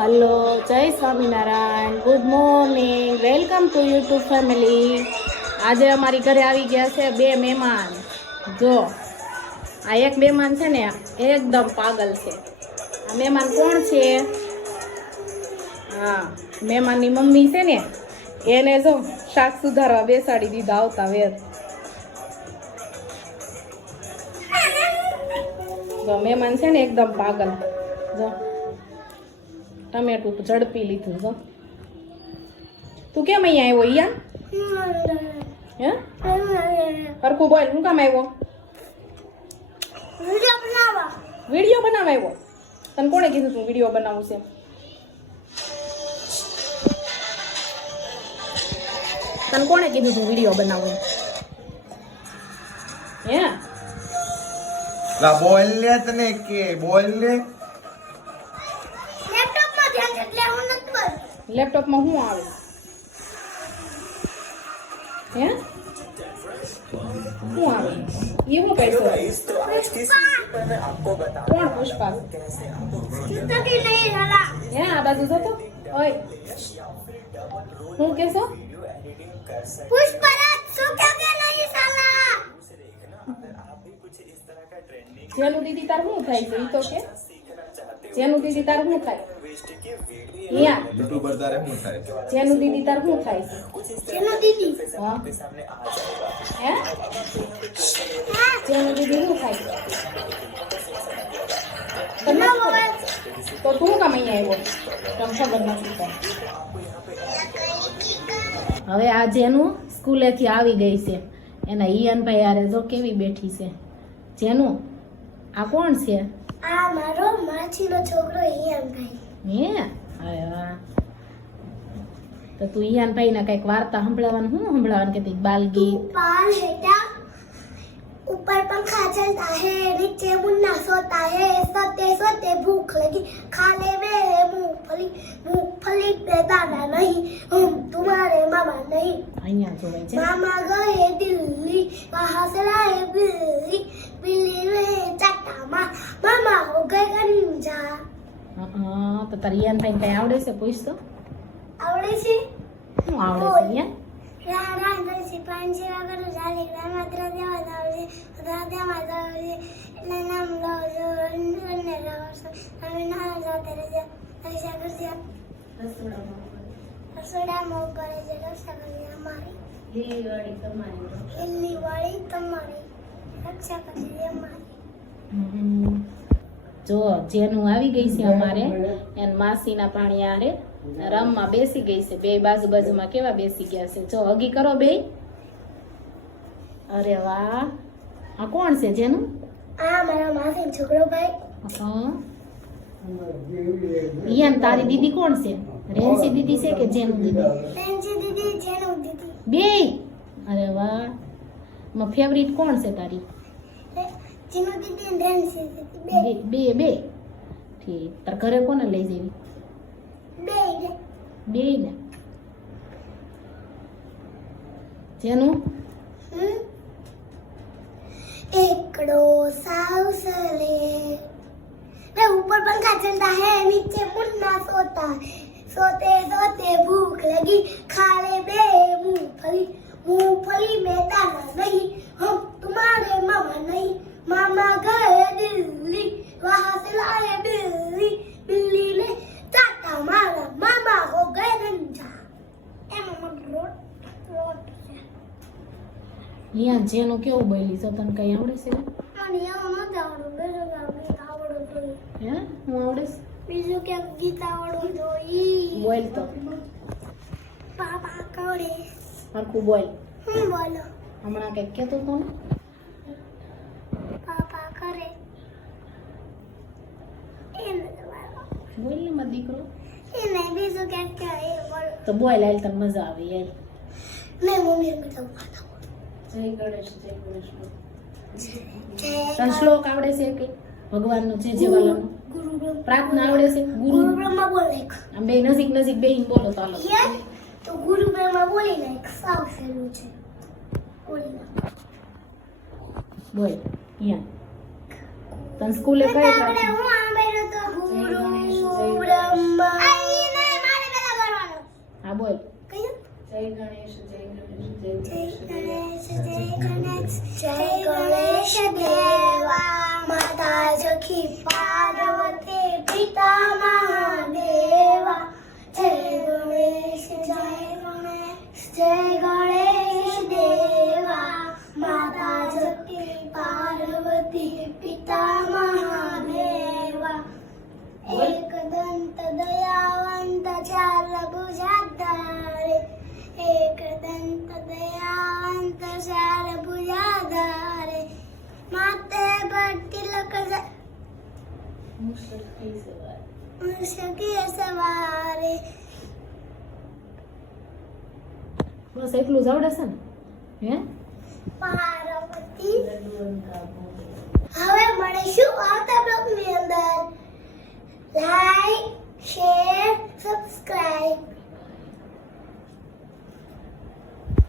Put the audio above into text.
Hello, Jai Swaminarayan. Good morning welcome to YouTube family આજે અમારી ઘરે આવી ગયા છે બે મહેમાન. જો, આ એક મહેમાન છે ને, એકદમ પાગલ છે. આ મહેમાન કોણ છે? હા, મહેમાનની મમ્મી છે ને, એને જો શાક સુધારવા બેસાડી દીધા આવતા વેર. જો, મહેમાન છે ને, એકદમ પાગલ. જો. ટમેટું ઝડપી લીધું છે. તું કેમ અહીંયા આવ્યો અહીંયા હે? હરખું બોલ હું કામ આવ્યો? વીડિયો બનાવવા આવ્યો? તને કોણે કીધું તું વીડિયો બનાવું છે? તને કોણે કીધું તું વીડિયો બનાવું? હે? લા બોલ લે તને કે બોલ લે. લેપટોપમાં શું આવે? હે? શું આવે? એ હું કહેશો? કોણ પુષ્પા? હે, આ બાજુ જતો? ઓય. શું કહેશો? જેનું દીદી તાર શું થાય છે? એ તો કે? જેનું દીદી તાર શું થાય? યુટ્યુબર તારે શું થાય? જેનું દીદી તાર શું થાય છે? હા. હે? જેનું દીદી શું થાય તો તું કામ અહીંયા આવ્યો? તમ ખબર નથી તો હવે આ જેનું સ્કૂલેથી આવી ગઈ છે. એના ઈયનભાઈ આરે જો કેવી બેઠી છે. જેનું? આ કોણ છે? આ મારો માછીનો છોકરો હિયાનભાઈ હે અરે વાહ તો તું ઈયાનભાઈ ને કઈક વાર્તા સંભળાવવાનું શું સંભળાવવાનું કે બાલ ગીત ऊपर हेटा ऊपर पंखा चलता है नीचे मुन्ना सोता है सोते सोते भूख लगी खाने में मूंगफली मूंगफली पे दाना नहीं हम तुम्हारे मामा नहीं અહીંયા જોવાય છે मामा गए दिल्ली वहां से लाए बिल्ली बिल्ली ने चट्टा मार मामा हो गए गंजा હા તો તારી યાન થઈને કઈ આવડે છે પૂછ તો આવડે છે શું આવડે છે યાન એટલે નામ લવ જો રણને તમે ના જાતે રહેજો રક્ષા કરજો રસોડામાં કરે છે રક્ષા કરજો અમારી તમારી લીલી વાળી તમારી રક્ષા કરજો જો જેનું આવી ગઈ છે અમારે એન માસીના પાણી આરે રમમાં બેસી ગઈ છે. બે બાજુ બાજુમાં કેવા બેસી ગયા છે? જો હગી કરો બે અરે વાહ. આ કોણ છે જેનું? આ મારો માસી છોકરો ભાઈ. હા. ઈયાન તારી દીદી કોણ છે? રેન્સી દીદી છે કે જેનું દીદી? પેન્સી દીદી જેનું દીદી. બે અરે વાહ. માં ફેવરિટ કોણ છે તારી? જેનું દીદી અને રેન્સી દીદી બે બે બે બે ઠીક તાર ઘરે કોને લઈ જવી બે ને બે ને જેનું हम्म? एकड़ो साउसले वे ऊपर पंखा चलता है नीचे मुन्ना सोता है सोते सोते भूख लगी અહીંયા જેનું કેવું બોલી તો તને કઈ આવડે છે? હે હું? આવડે બીજું ક્યાંક ગીત આવડવું જોઈએ બોલ તો. પાપા કવડે હરખું બોલ. હું બોલો? હમણાં કંઈક કહેતો હતો પાપા કરે. બોલો ને મારો દીકરો. એ નહીં બીજું એ બોલો. તો બોલ હાલ તને મજા આવે યાર મેં મમ્મી વાતો જય ગણેશ જય ગણેશ. શ્લોક આવડે છે કે ભગવાનનું જે જે વાલાનું? ગુરુ પ્રાર્થના આવડે છે? ગુરુ. બ્રહ્મા બોલે. આમ બે નજીક નજીક બે બોલો તો તો ગુરુ બ્રહ્મા બોલી નાખ સાવ સહેલું છે. બોલી નાખ બોલ યા તન સ્કૂલે કઈ પ્રાર્થના હું આંબેડો તો ગુરુ. Tem que deixar de lá, mas eu que falo, eu vou ter que tomar. મુશ્કેલ સવારે બસ એટલું જવડે છે ને? હે? પાર્વતી હવે મળીશું આવતા બ્લોગની અંદર. Like share subscribe